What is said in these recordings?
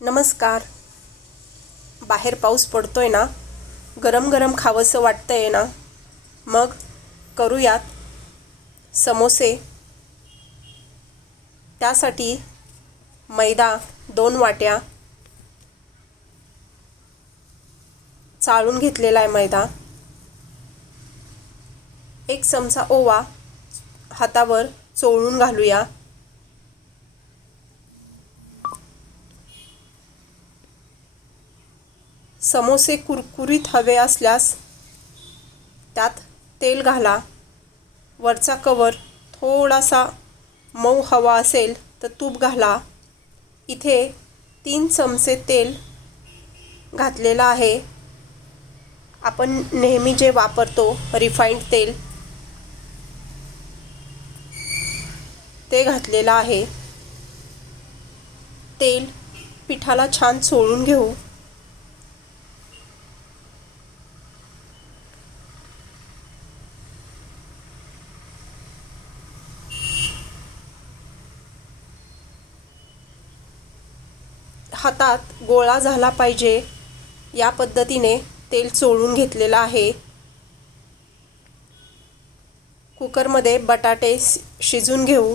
नमस्कार. बाहेर पाऊस पडतोय ना, गरम गरम खावंसं वाटतंय ना. मग करूयात समोसे. त्यासाठी मैदा 2 वाट्या चाळून घेतलेला आहे. मैदा 1 चमचा ओवा हातावर चोळून घालूया. समोसे कुरकुरीत हवे असल्यास त्यात तेल घाला. वरचा कवर थोडासा मऊ हवा असेल तर तूप घाला. इथे 3 चमचे तेल घातलेलं आहे. आपण नेहमी जे वापरतो रिफाइंड तेल ते घातलेलं आहे. तेल पिठाला छान चोळून घेऊ. हातात गोळा झाला पाहिजे या पद्धतीने तेल चोळून घेतलेलं आहे. कुकरमध्ये बटाटे शिजून घेऊ.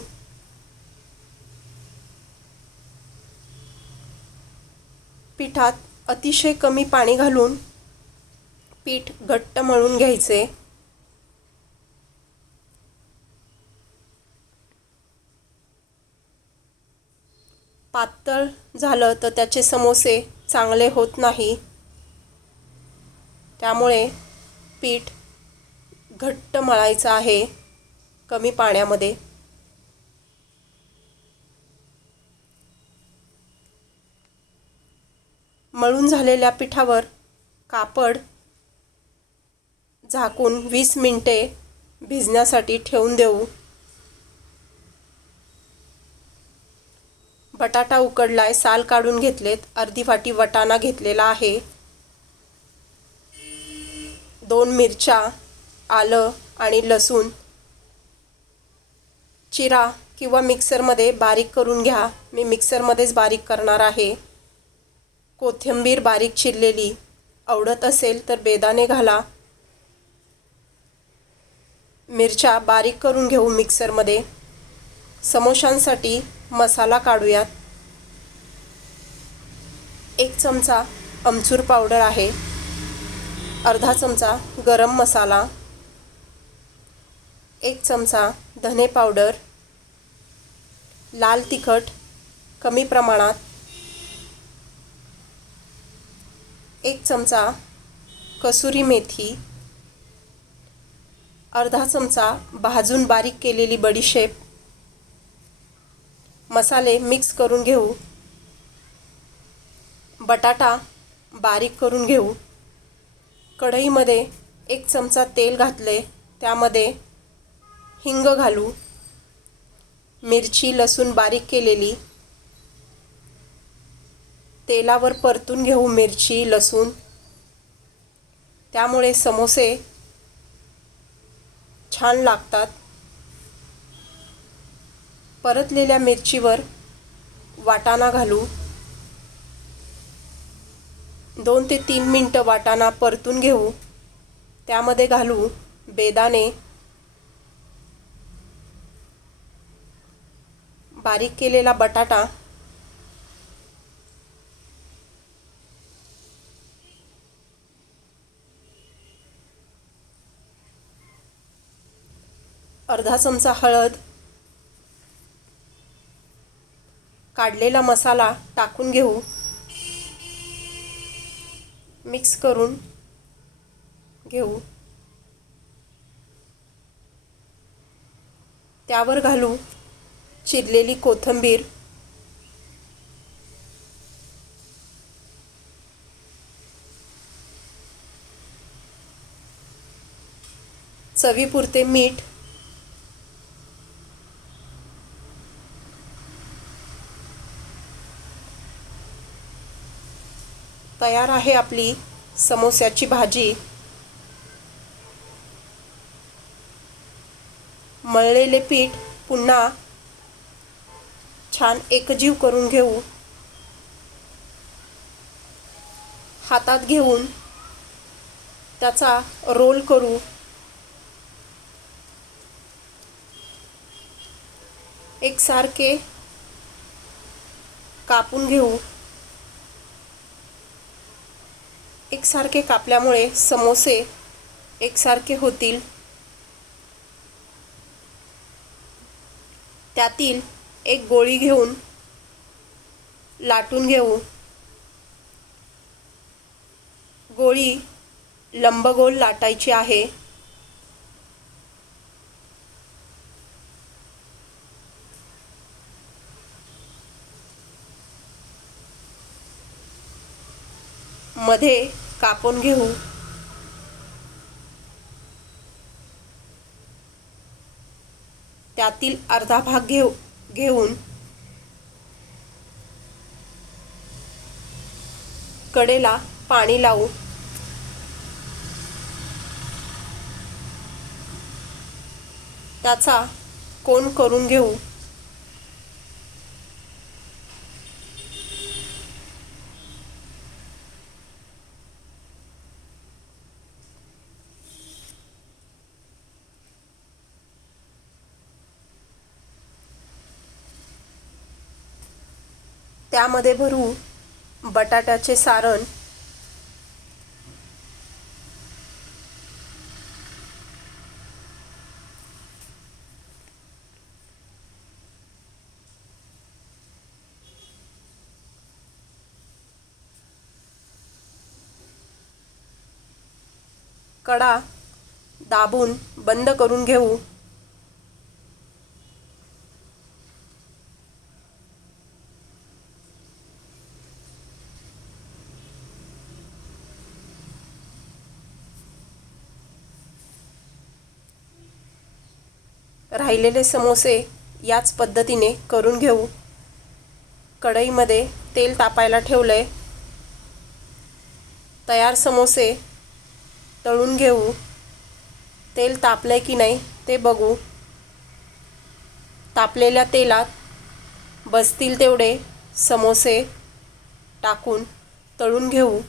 पिठात अतिशय कमी पाणी घालून पीठ घट्ट मळून घ्यायचे. पातळ झालं तर त्याचे समोसे चांगले होत नाही. त्यामुळे पीठ घट्ट मळायचं आहे कमी पाण्यामध्ये. मळून झालेल्या पिठावर कापड झाकून 20 मिनिटे भिजण्यासाठी ठेवून देऊ. बटाटा उकडलाय, साल काढून घेतलेत. अर्धी वाटी वाटाणा घेतलेला आहे. 2 मिरच्या, आलं आणि लसूण चिरा किंवा मिक्सरमध्ये बारीक करून घ्या. मी मिक्सरमध्येच बारीक करणार आहे. कोथिंबीर बारीक चिरलेली, आवडत असेल तर बेदाणे घाला. मिरच्या बारीक करून घेऊ मिक्सरमध्ये. समोशांसाठी मसाला काढूयात. 1 चमचा आमचूर पावडर आहे. अर्धा चमचा गरम मसाला, 1 चमचा धने पावडर, लाल तिखट कमी प्रमाणात, 1 चमचा कसुरी मेथी, अर्धा चमचा भाजून बारीक केलेली बडीशेप. मसाले मिक्स करून घेऊ. बटाटा बारीक करून घेऊ. कढईमध्ये 1 चमचा तेल घातले. त्यामध्ये हिंग घालू. मिरची लसूण बारीक केलेली तेलावर परतून घेऊ. मिरची लसूण, त्यामुळे समोसे छान लागतात. परतलेल्या मिरचीवर वाटाणा घालू. 2 ते 3 मिनिटं वाटाणा परतून घेऊ. त्यामध्ये घालू बेदाणे, बारीक केलेला बटाटा, अर्धा चमचा हळद, काढलेला मसाला टाकून घेऊ. मिक्स करून घेऊ. त्यावर घालू चिरलेली कोथिंबीर, चवीपुरते मीठ, तयार आहे आपली समोस्याची भाजी. मळलेले पीठ पुन्हा छान एकजीव करून घेऊ. हातात घेऊन त्याचा रोल करू. एकसारखे कापून घेऊ. एकसारखे कापल्यामुळे समोसे एकसारखे होतील. त्यातील एक गोळी घेऊन लाटून घेऊ. गोळी लंबगोल लाटायची आहे. मध्ये कापून घेऊ. त्यातील अर्धा भाग घेऊन कडेला पाणी लावू. त्याचा कोन करून घेऊ. त्यामध्ये भरू बटाट्याचे सारण. कडा दाबून बंद करून घेऊ. राहिलेले समोसे याच पद्धतीने करून घेऊ. कढईमध्ये तेल तापायला ठेवलंय. तयार समोसे तळून घेऊ. तेल तापलंय की नाही ते बघू. तापलेल्या तेलात बसतील तेवढे समोसे टाकून तळून घेऊ.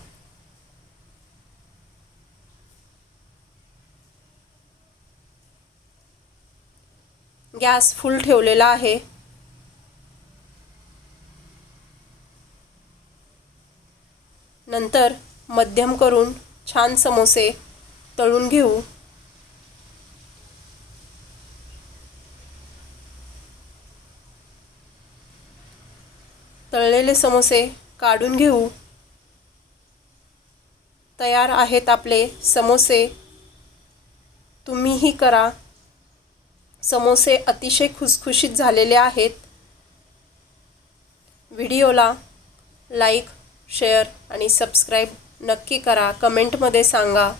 गॅस फुल ठेवलेला आहे. नंतर मध्यम करून छान समोसे तळून घेऊ. तळलेले समोसे काढून घेऊ. तयार आहेत आपले समोसे. तुम्हीही करा. समोसे अतिशय खुसखुशीत झालेले आहेत. व्हिडिओला लाईक, शेअर आणि सबस्क्राईब नक्की करा. कमेंटमध्ये सांगा.